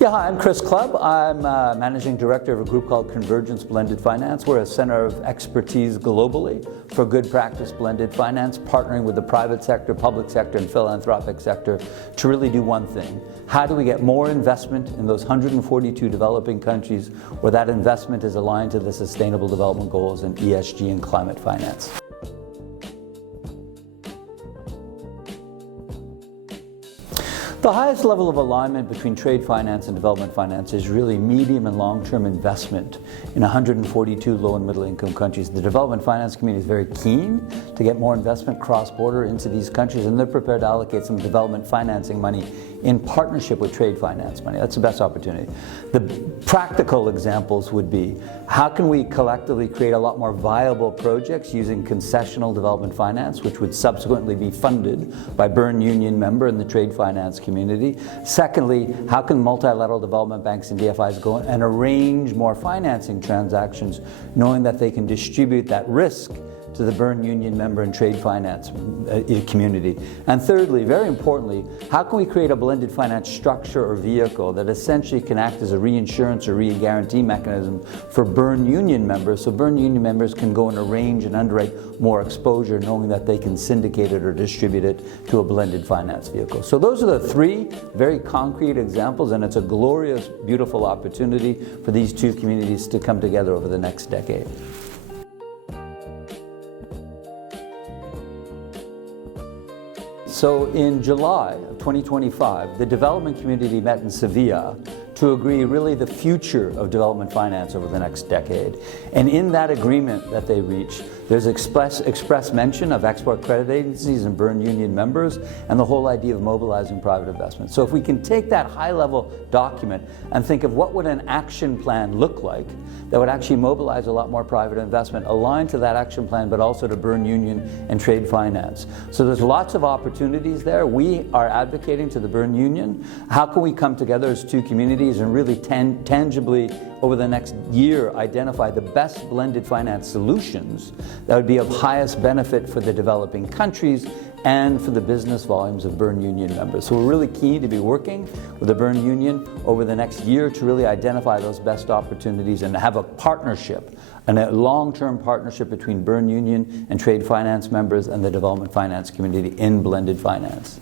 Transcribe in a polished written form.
Yeah, hi, I'm Chris Clubb. I'm Managing Director of a group called Convergence Blended Finance. We're a center of expertise globally for good practice blended finance, partnering with the private sector, public sector, and philanthropic sector to really do one thing. How do we get more investment in those 142 developing countries where that investment is aligned to the Sustainable Development Goals in ESG and climate finance? The highest level of alignment between trade finance and development finance is really medium and long-term investment in 142 low and middle income countries. The development finance community is very keen to get more investment cross-border into these countries, and they're prepared to allocate some development financing money in partnership with trade finance money. That's the best opportunity. The practical examples would be, how can we collectively create a lot more viable projects using concessional development finance, which would subsequently be funded by Berne Union member and the trade finance community. Secondly, how can multilateral development banks and DFIs go and arrange more financing transactions, knowing that they can distribute that risk to the Berne Union member and trade finance community. And thirdly, very importantly, how can we create a blended finance structure or vehicle that essentially can act as a reinsurance or re-guarantee mechanism for Berne Union members, so Berne Union members can go and arrange and underwrite more exposure, knowing that they can syndicate it or distribute it to a blended finance vehicle. So those are the three very concrete examples, and it's a glorious, beautiful opportunity for these two communities to come together over the next decade. So in July of 2025, the development community met in Sevilla to agree really the future of development finance over the next decade. And in that agreement that they reached, there's express mention of export credit agencies and Berne Union members and the whole idea of mobilizing private investment. So if we can take that high-level document and think of what would an action plan look like that would actually mobilize a lot more private investment aligned to that action plan, but also to Berne Union and trade finance. So there's lots of opportunities there. We are advocating to the Berne Union, how can we come together as two communities and really tangibly over the next year identify the best blended finance solutions that would be of highest benefit for the developing countries and for the business volumes of Berne Union members. So we're really keen to be working with the Berne Union over the next year to really identify those best opportunities and have a partnership, and a long-term partnership between Berne Union and trade finance members and the development finance community in blended finance.